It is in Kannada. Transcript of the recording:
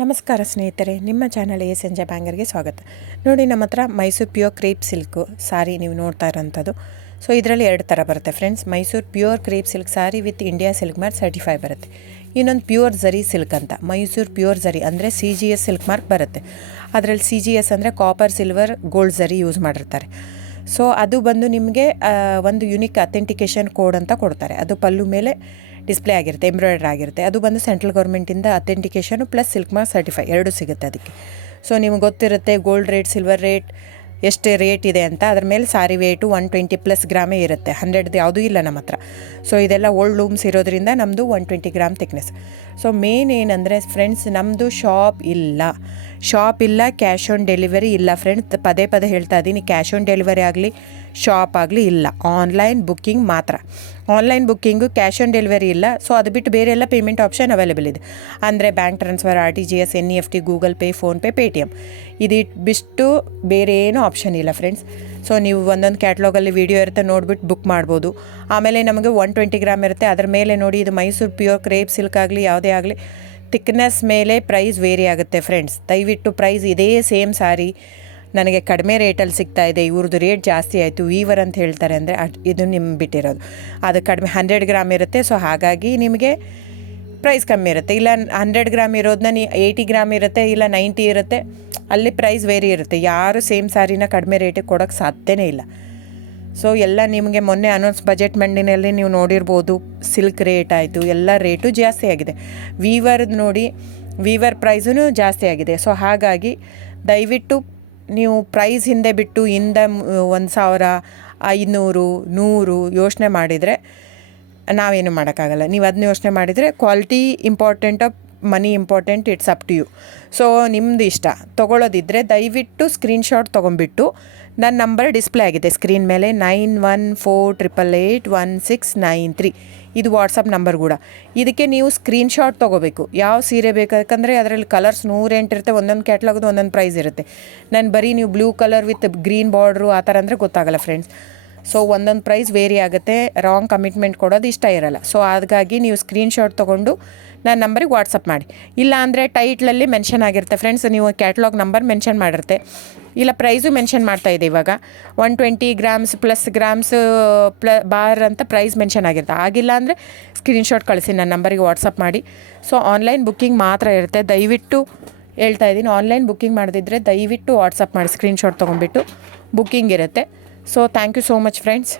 ನಮಸ್ಕಾರ ಸ್ನೇಹಿತರೆ, ನಿಮ್ಮ ಚಾನಲ್ ಸಂಜೆ ಬ್ಯಾಂಗರ್ಗೆ ಸ್ವಾಗತ. ನೋಡಿ, ನಮ್ಮ ಹತ್ರ ಮೈಸೂರು ಪ್ಯೂರ್ ಕ್ರೇಪ್ ಸಿಲ್ಕು ಸಾರಿ ನೀವು ನೋಡ್ತಾ ಇರೋಂಥದ್ದು. ಸೊ ಇದರಲ್ಲಿ ಎರಡು ಥರ ಬರುತ್ತೆ friends. Mysuru pure crepe silk sorry with India silk mark certify ಬರುತ್ತೆ. ಇನ್ನೊಂದು ಪ್ಯೂರ್ ಝರಿ ಸಿಲ್ಕ್ ಅಂತ, ಮೈಸೂರು ಪ್ಯೂರ್ ಝರಿ ಅಂದರೆ CGS ಸಿಲ್ಕ್ ಮಾರ್ಕ್ ಬರುತ್ತೆ. ಅದರಲ್ಲಿ CGS ಅಂದರೆ ಕಾಪರ್, ಸಿಲ್ವರ್, ಗೋಲ್ಡ್ ಝರಿ ಯೂಸ್ ಮಾಡಿರ್ತಾರೆ. ಸೊ ಅದು ಬಂದು ನಿಮಗೆ ಒಂದು ಯುನಿಕ್ ಅಥೆಂಟಿಕೇಷನ್ ಕೋಡ್ ಅಂತ ಕೊಡ್ತಾರೆ. ಅದು ಪಲ್ಲು ಮೇಲೆ ಡಿಸ್ಪ್ಲೇ ಆಗಿರುತ್ತೆ, ಎಂಬ್ರಾಯ್ಡ್ರ್ ಆಗಿರುತ್ತೆ. ಅದು ಬಂದು ಸೆಂಟ್ರಲ್ ಗೌರ್ಮೆಂಟಿಂದ ಅಥೆಂಟಿಕೇಷನು ಪ್ಲಸ್ ಸಿಲ್ಕ್ ಮಾರ್ಕ್ ಸರ್ಟಿಫೈ ಎರಡೂ ಸಿಗುತ್ತೆ ಅದಕ್ಕೆ. ಸೊ ನಿಮ್ಗೆ ಗೊತ್ತಿರುತ್ತೆ ಗೋಲ್ಡ್ ರೇಟ್, ಸಿಲ್ವರ್ ರೇಟ್ ಎಷ್ಟು ರೇಟ್ ಇದೆ ಅಂತ. ಅದ್ರ ಮೇಲೆ ಸಾರಿ ವೇಟು 120+ ಗ್ರಾಮೇ ಇರುತ್ತೆ, 100 ಯಾವುದೂ ಇಲ್ಲ ನಮ್ಮ ಹತ್ರ. ಸೊ ಇದೆಲ್ಲ ಓಲ್ಡ್ ಲೂಮ್ಸ್ ಇರೋದ್ರಿಂದ ನಮ್ಮದು 120 ಗ್ರಾಮ್ ಥಿಕ್ನೆಸ್. ಸೊ ಮೇನ್ ಏನಂದರೆ ಫ್ರೆಂಡ್ಸ್, ನಮ್ಮದು ಶಾಪ್ ಇಲ್ಲ, ಕ್ಯಾಶ್ ಆನ್ ಡೆಲಿವರಿ ಇಲ್ಲ ಫ್ರೆಂಡ್ಸ್. ಪದೇ ಹೇಳ್ತಾ ಇದ್ದೀನಿ, ಕ್ಯಾಶ್ ಆನ್ ಡೆಲಿವರಿ ಆಗಲಿ ಶಾಪ್ ಆಗಲಿ ಇಲ್ಲ, ಆನ್ಲೈನ್ ಬುಕ್ಕಿಂಗ್ ಮಾತ್ರ. Online booking, cash on delivery ಇಲ್ಲ. ಸೊ ಅದು ಬಿಟ್ಟು ಬೇರೆ ಎಲ್ಲ ಪೇಮೆಂಟ್ ಆಪ್ಷನ್ ಅವೈಲೇಬಲ್ ಇದೆ. ಅಂದರೆ bank transfer, RTGS, NEFT, Google pay, PhonePe, Paytm ಬಿಟ್ಟು ಬೇರೆ ಏನೂ ಆಪ್ಷನ್ ಇಲ್ಲ ಫ್ರೆಂಡ್ಸ್. ಸೊ ನೀವು ಒಂದೊಂದು ಕ್ಯಾಟ್ಲಾಗಲ್ಲಿ ವೀಡಿಯೋ ಇರುತ್ತೆ, ನೋಡಿಬಿಟ್ಟು ಬುಕ್ ಮಾಡ್ಬೋದು. ಆಮೇಲೆ ನಮಗೆ 120 ಗ್ರಾಮ್ ಇರುತ್ತೆ. ಅದರ ಮೇಲೆ ನೋಡಿ, ಇದು ಮೈಸೂರು ಪ್ಯೂರ್ ಕ್ರೇಪ್ ಸಿಲ್ಕ್ ಆಗಲಿ ಯಾವುದೇ ಆಗಲಿ ಥಿಕ್ನೆಸ್ ಮೇಲೆ ಪ್ರೈಸ್ ವೇರಿ ಆಗುತ್ತೆ ಫ್ರೆಂಡ್ಸ್. ದಯವಿಟ್ಟು ಪ್ರೈಸ್ ಇದೇ ಸೇಮ್ ಸಾರಿ ನನಗೆ ಕಡಿಮೆ ರೇಟಲ್ಲಿ ಸಿಗ್ತಾ ಇದೆ, ಇವ್ರದ್ದು ರೇಟ್ ಜಾಸ್ತಿ ಆಯಿತು ವೀವರ್ ಅಂತ ಹೇಳ್ತಾರೆ ಅಂದರೆ ಇದು ನಿಮ್ಮ ಬಿಟ್ಟಿರೋದು. ಅದು ಕಡಿಮೆ 100 ಗ್ರಾಮ್ ಇರುತ್ತೆ. ಸೊ ಹಾಗಾಗಿ ನಿಮಗೆ ಪ್ರೈಸ್ ಕಮ್ಮಿ ಇರುತ್ತೆ. ಇಲ್ಲ 100 ಗ್ರಾಮ್ ಇರೋದನ್ನ 80 ಗ್ರಾಮ್ ಇರುತ್ತೆ, ಇಲ್ಲ 90 ಇರುತ್ತೆ, ಅಲ್ಲಿ ಪ್ರೈಸ್ ವೇರಿ ಇರುತ್ತೆ. ಯಾರು ಸೇಮ್ ಸಾರಿನ ಕಡಿಮೆ ರೇಟಿಗೆ ಕೊಡೋಕ್ಕೆ ಸಾಧ್ಯನೇ ಇಲ್ಲ. ಸೊ ಎಲ್ಲ ನಿಮಗೆ ಮೊನ್ನೆ ಅನೌನ್ಸ್ ಬಜೆಟ್ ಮಂಡಿನಲ್ಲಿ ನೀವು ನೋಡಿರ್ಬೋದು, ಸಿಲ್ಕ್ ರೇಟ್ ಆಯಿತು, ಎಲ್ಲ ರೇಟು ಜಾಸ್ತಿ ಆಗಿದೆ. ವೀವರ್ದು ನೋಡಿ, ವೀವರ್ ಪ್ರೈಸೂ ಜಾಸ್ತಿ ಆಗಿದೆ. ಸೊ ಹಾಗಾಗಿ ದಯವಿಟ್ಟು ನೀವು ಪ್ರೈಸ್ ಹಿಂದೆ ಬಿಟ್ಟು 1,000, 500, 100 ಯೋಚನೆ ಮಾಡಿದರೆ ನಾವೇನು ಮಾಡೋಕ್ಕಾಗಲ್ಲ. ನೀವು ಅದನ್ನ ಯೋಚನೆ ಮಾಡಿದರೆ quality important, money important, it's up to you. So ನಿಮ್ಮದು ಇಷ್ಟ. ತೊಗೊಳ್ಳೋದಿದ್ದರೆ ದಯವಿಟ್ಟು ಸ್ಕ್ರೀನ್ಶಾಟ್ ತೊಗೊಂಬಿಟ್ಟು, ನನ್ನ ನಂಬರ್ ಡಿಸ್ಪ್ಲೇ ಆಗಿದೆ ಸ್ಕ್ರೀನ್ ಮೇಲೆ, 9148881693. ಇದು ವಾಟ್ಸಪ್ ನಂಬರ್ ಕೂಡ. ಇದಕ್ಕೆ ನೀವು ಸ್ಕ್ರೀನ್ಶಾಟ್ ತೊಗೋಬೇಕು. ಯಾವ ಸೀರೆ ಬೇಕು, ಯಾಕಂದರೆ ಅದರಲ್ಲಿ ಕಲರ್ಸ್ 108 ಇರುತ್ತೆ, ಒಂದೊಂದು ಕ್ಯಾಟ್ಲಾಗದು ಒಂದೊಂದು ಪ್ರೈಸ್ ಇರುತ್ತೆ. ನಾನು ಬರೀ ನೀವು blue colour with green border ಆ ಥರ ಅಂದರೆ ಗೊತ್ತಾಗಲ್ಲ ಫ್ರೆಂಡ್ಸ್. ಸೊ ಒಂದೊಂದು ಪ್ರೈಸ್ ವೇರಿ ಆಗುತ್ತೆ, ರಾಂಗ್ ಕಮಿಟ್ಮೆಂಟ್ ಕೊಡೋದು ಇಷ್ಟ ಇರಲ್ಲ. ಸೊ ಹಾಗಾಗಿ ನೀವು ಸ್ಕ್ರೀನ್ಶಾಟ್ ತೊಗೊಂಡು ನನ್ನ ನಂಬರಿಗೆ ವಾಟ್ಸಪ್ ಮಾಡಿ. ಇಲ್ಲ ಅಂದರೆ ಟೈಟ್ಲಲ್ಲಿ ಮೆನ್ಷನ್ ಆಗಿರುತ್ತೆ ಫ್ರೆಂಡ್ಸ್, ನೀವು ಕ್ಯಾಟ್ಲಾಗ್ ನಂಬರ್ ಮೆನ್ಷನ್ ಮಾಡಿರುತ್ತೆ, ಇಲ್ಲ ಪ್ರೈಸು ಮೆನ್ಷನ್ ಮಾಡ್ತಾಯಿದೆ. ಇವಾಗ 120 ಗ್ರಾಮ್ಸ್ ಪ್ಲಸ್ ಗ್ರಾಮ್ಸ್ ಬಾರ್ ಅಂತ ಪ್ರೈಸ್ ಮೆನ್ಷನ್ ಆಗಿರುತ್ತೆ. ಆಗಿಲ್ಲ ಅಂದರೆ ಸ್ಕ್ರೀನ್ಶಾಟ್ ಕಳಿಸಿ, ನನ್ನ ನಂಬರಿಗೆ ವಾಟ್ಸಪ್ ಮಾಡಿ. ಸೊ ಆನ್ಲೈನ್ ಬುಕ್ಕಿಂಗ್ ಮಾತ್ರ ಇರುತ್ತೆ. ದಯವಿಟ್ಟು ಹೇಳ್ತಾ ಇದ್ದೀನಿ, ಆನ್ಲೈನ್ ಬುಕ್ಕಿಂಗ್ ಮಾಡದಿದ್ದರೆ ದಯವಿಟ್ಟು ವಾಟ್ಸಪ್ ಮಾಡಿ, ಸ್ಕ್ರೀನ್ಶಾಟ್ ತೊಗೊಂಡ್ಬಿಟ್ಟು ಬುಕ್ಕಿಂಗ್ ಇರುತ್ತೆ. So thank you so much friends.